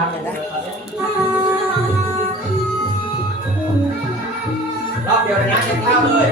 าเลยนะรอบเดียวเลยนะเก็บข้าวเลย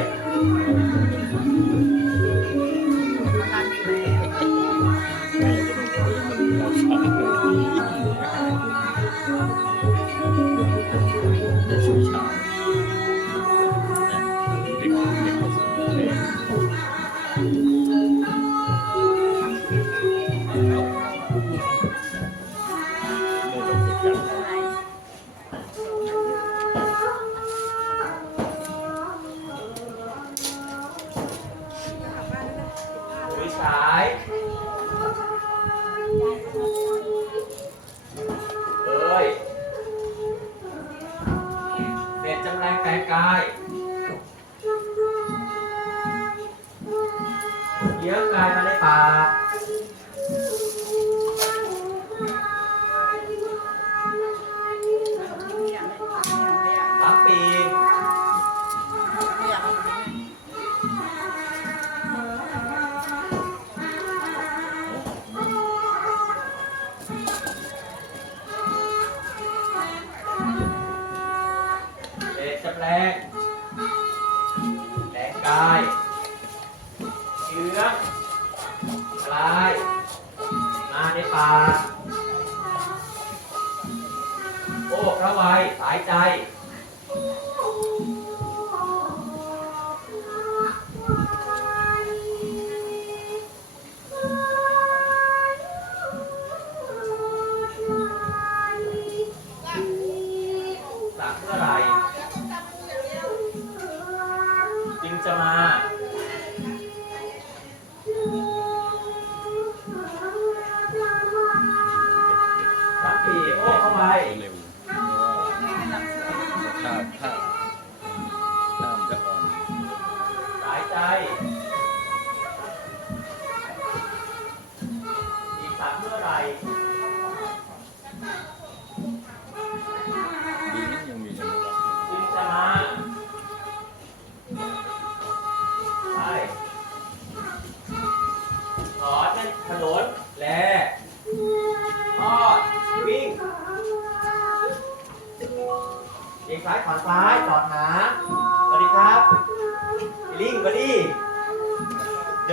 มาในปากสามปีกเศษจำแรงแรงกายเชื้อายมาในป่าโอ้พระไวยสายใจ ส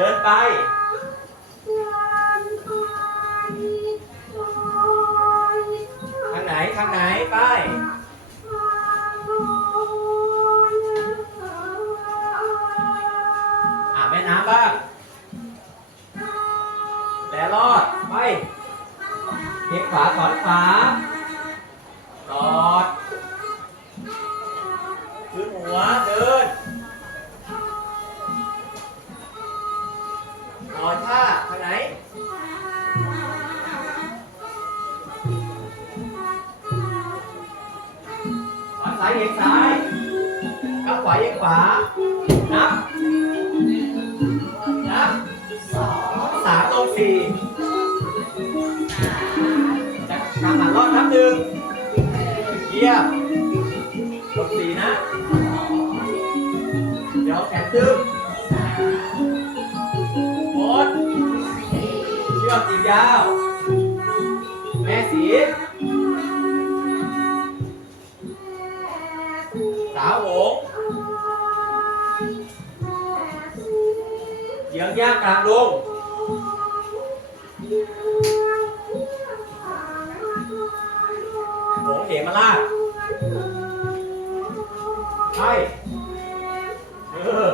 ดินไป ทางไหนทางไหนไป อ่าแม่น้ำบ้าง แลรอด ไปเทขวาถอนขวาจอด ขึ้นหัวเดิน นอนท่าทางไหนขวาซ้ายเอียงซ้ายข้างขวาเอียงขวา สาวหงเหยียงย่างกลางดงหงเหมาลาใช่เออ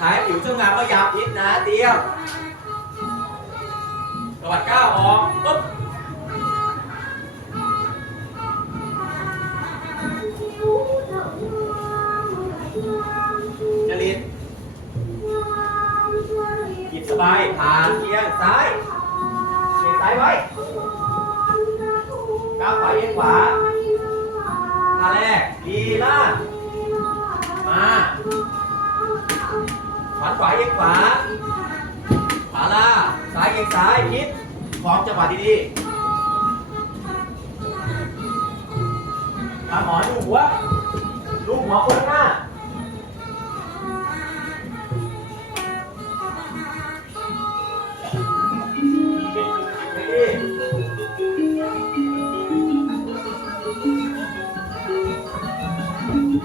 ท้ายผิวเจ้างามก็ยาวพิษนะเตรียมตวัดก้าวออกปุ๊บจริตหยิบสบายผ่านเอียงซ้ายเอียงซ้ายไว้ก้าวขวาเอียงขวาท่าแรกดีล่าด นขวาเอียงขวา ขวาล่าซ้ายเอียงซ้ายคิดพร้อมจังหวะดีๆตาหมอดูหัวดูหัวคนหน้า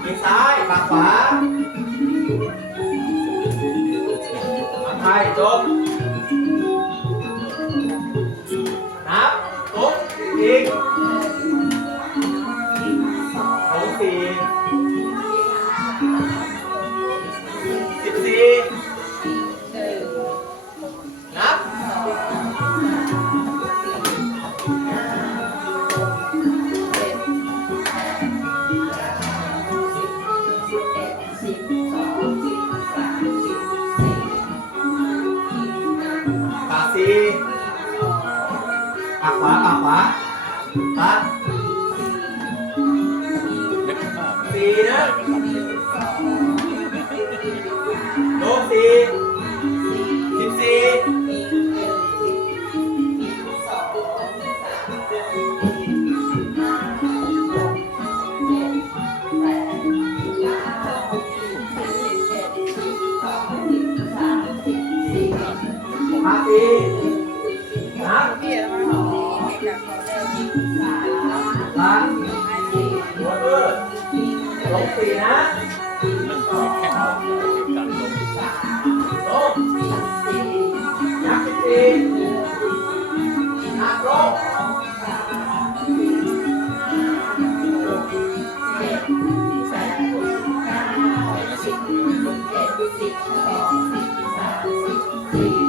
เอียงซ้ายปากขวา ไทยจบนับตุ๊บอีกสองสี่ đó. you.